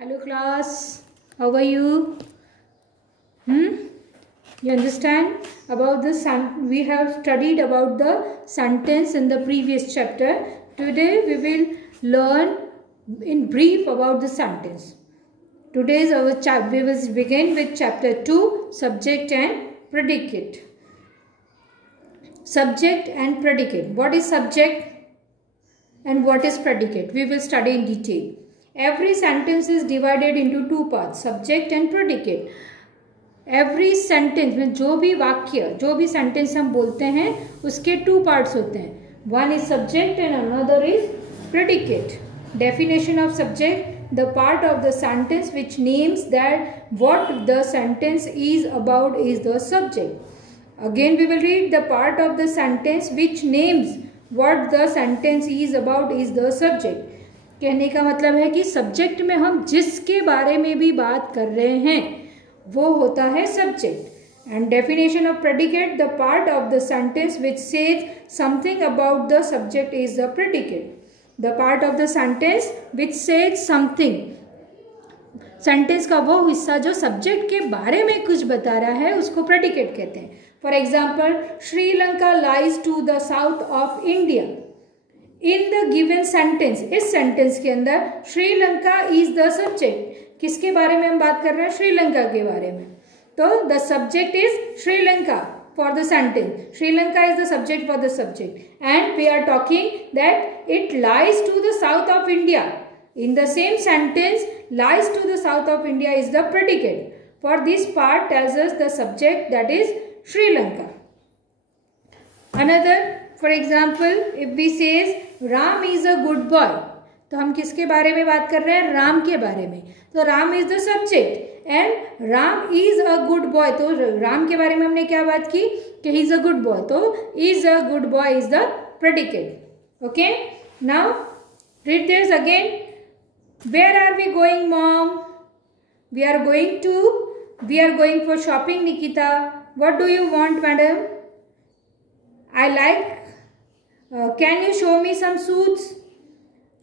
Hello class, how are you? You understand about the we have studied about the sentence in the previous chapter. Today we will learn in brief about the sentence. Today's we will begin with chapter 2, subject and predicate. Subject and predicate. What is subject and what is predicate? We will study in detail. Every sentence is divided into two parts, subject and predicate. Every sentence में जो भी वाक्य, जो भी sentence हम बोलते हैं, उसके two parts होते हैं. One is subject and another is predicate. Definition of subject: the part of the sentence which names that what the sentence is about is the subject. Again we will read the part of the sentence which names what the sentence is about is the subject. कहने का मतलब है कि subject में हम जिसके बारे में भी बात कर रहे हैं वो होता है subject. And definition of predicate: the part of the sentence which says something about the subject is the predicate. The part of the sentence which says something, sentence का वो हिस्सा जो सब्जेक्ट के बारे में कुछ बता रहा है उसको प्रेडिकेट कहते हैं. For example, Sri Lanka lies to the south of India. In the given sentence, इस सेंटेंस के अंदर श्रीलंका इज द सब्जेक्ट. किसके बारे में हम बात कर रहे हैं? श्रीलंका के बारे में. तो the subject is Sri Lanka for the sentence. Sri Lanka is the subject for the subject, and we are talking that it lies to the south of India. In the same sentence, lies to the south of India is the predicate. For this part tells us the subject, that is Sri Lanka. Another, for example, if we says Ram is a good boy, तो हम किसके बारे में बात कर रहे हैं? राम के बारे में. तो Ram is the subject and Ram is a good boy. तो राम के बारे में हमने क्या बात की कि he is a good boy. तो is a good boy is the predicate. Okay, now read this again. Where are we going mom? We are going for shopping. Nikita, what do you want madam? I like, can you show me some suits?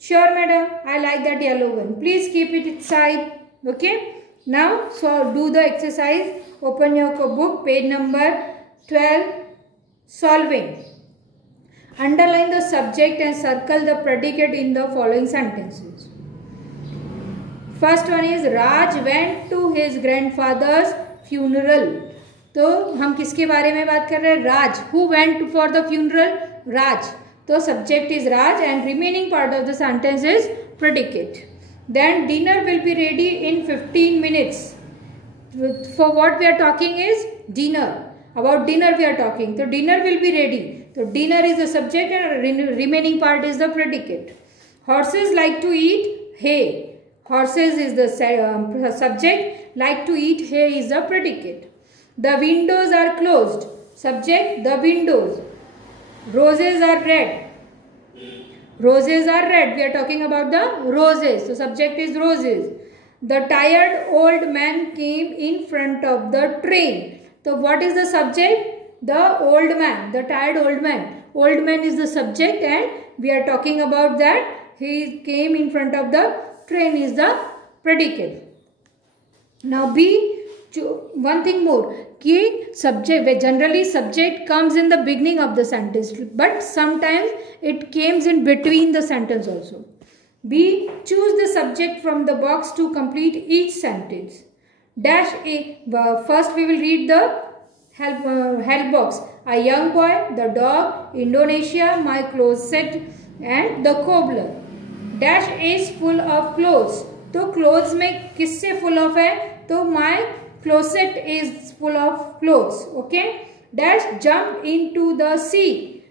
Sure madam, I like that yellow one. Please keep it inside. Okay, now so do the exercise. Open your book, page number 12, solving. Underline the subject and circle the predicate in the following sentences. First one is Raj went to his grandfather's funeral. तो हम किसके बारे में बात कर रहे हैं? राज. Who went for the funeral? Raj. तो subject is Raj and remaining part of the sentence is predicate. Then dinner will be ready in 15 minutes. For what we are talking is dinner. About dinner we are talking. So dinner will be ready. So dinner is the subject and remaining part is the predicate. Horses like to eat hay. Horses is the subject. Like to eat hay is the predicate. The windows are closed. Subject, the windows. Roses are red. Roses are red. We are talking about the roses. So subject is roses. The tired old man came in front of the train. So what is the subject? The old man. The tired old man. Old man is the subject and we are talking about that. He came in front of the train is the predicate. Now B, one thing more. कि subject, generally subject comes in the beginning of the sentence, but sometimes it comes in between the sentence also. B, choose the subject from the box to complete each sentence. Dash A, first we will read the help box. A young boy, the dog, Indonesia, my closet and the cobbler. Dash A is full of clothes. तो clothes में किससे full of है? तो my closet is full of clothes. Okay. Dash jump into the sea.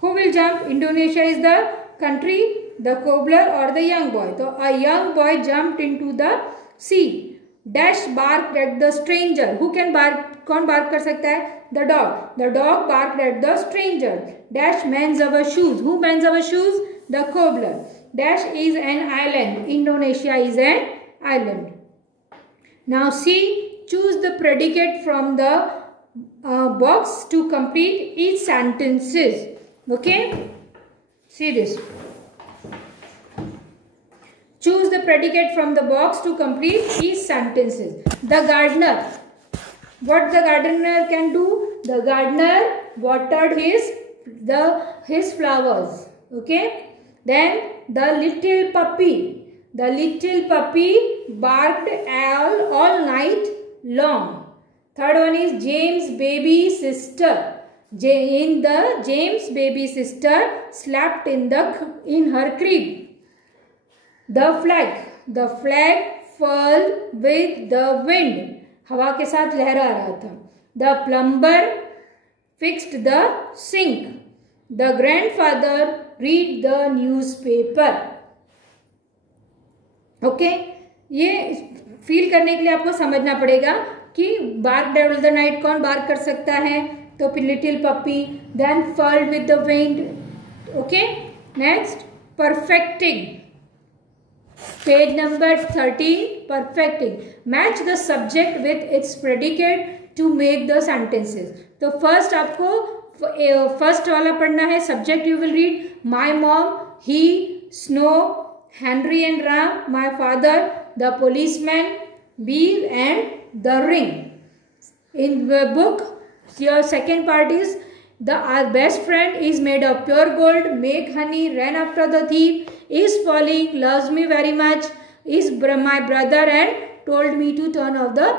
Who will jump? Indonesia is the country, the cobbler or the young boy. So a young boy jumped into the sea. Dash barked at the stranger. Who can bark? कौन bark कर सकता है? The dog. The dog barked at the stranger. Dash mends our shoes. Who mends our shoes? The cobbler. Dash is an island. Indonesia is an island. Now C, choose the predicate from the box to complete each sentences. Okay, see this. Choose the predicate from the box to complete these sentences. The gardener. What the gardener can do? The gardener watered his flowers. Okay. Then the little puppy. The little puppy barked all night long. Third one is James' baby sister. James' baby sister slept in her crib. The flag fell with the wind. हवा के साथ लहरा रहा था. The plumber fixed the sink. The grandfather read the newspaper. Okay, ये feel करने के लिए आपको समझना पड़ेगा कि बार्क ऑल द नाइट कौन बार्क कर सकता है. तो फिर little puppy, then fold with the wind. Okay, next perfecting. Page number 13. Perfecting. Match the subject with its predicate to make the sentences. तो फर्स्ट आपको फर्स्ट वाला पढ़ना है. Subject you will read my mom, he, snow, Henry and Ram, my father, the policeman, Bill and the ring. In the book, your second part is our best friend is made of pure gold, make honey, ran after the thief, is falling, loves me very much, is my brother and told me to turn off the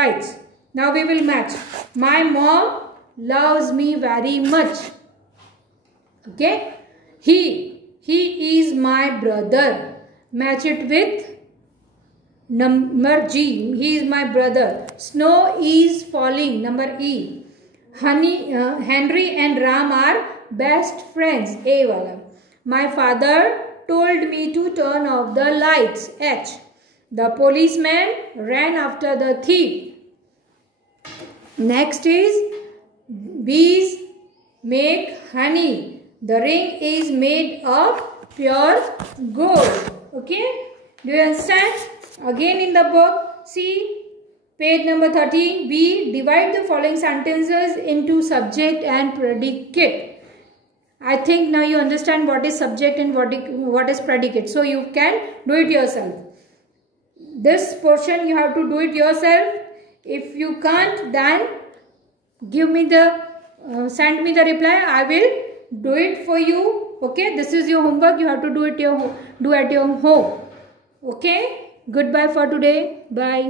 lights. Now we will match. My mom loves me very much. Okay. He is my brother. Match it with number G. He is my brother. Snow is falling. Number E. Henry and Ram are best friends. A wala. My father told me to turn off the lights. H. The policeman ran after the thief. Next is bees make honey. The ring is made of pure gold. Okay, do you understand? Again in the book, see page number 13. B. Divide the following sentences into subject and predicate. I think now you understand what is subject and what is predicate. So you can do it yourself. This portion you have to do it yourself. If you can't, then give me send me the reply. I will do it for you. Okay, this is your homework. You have to do at your home. Okay, goodbye for today. Bye.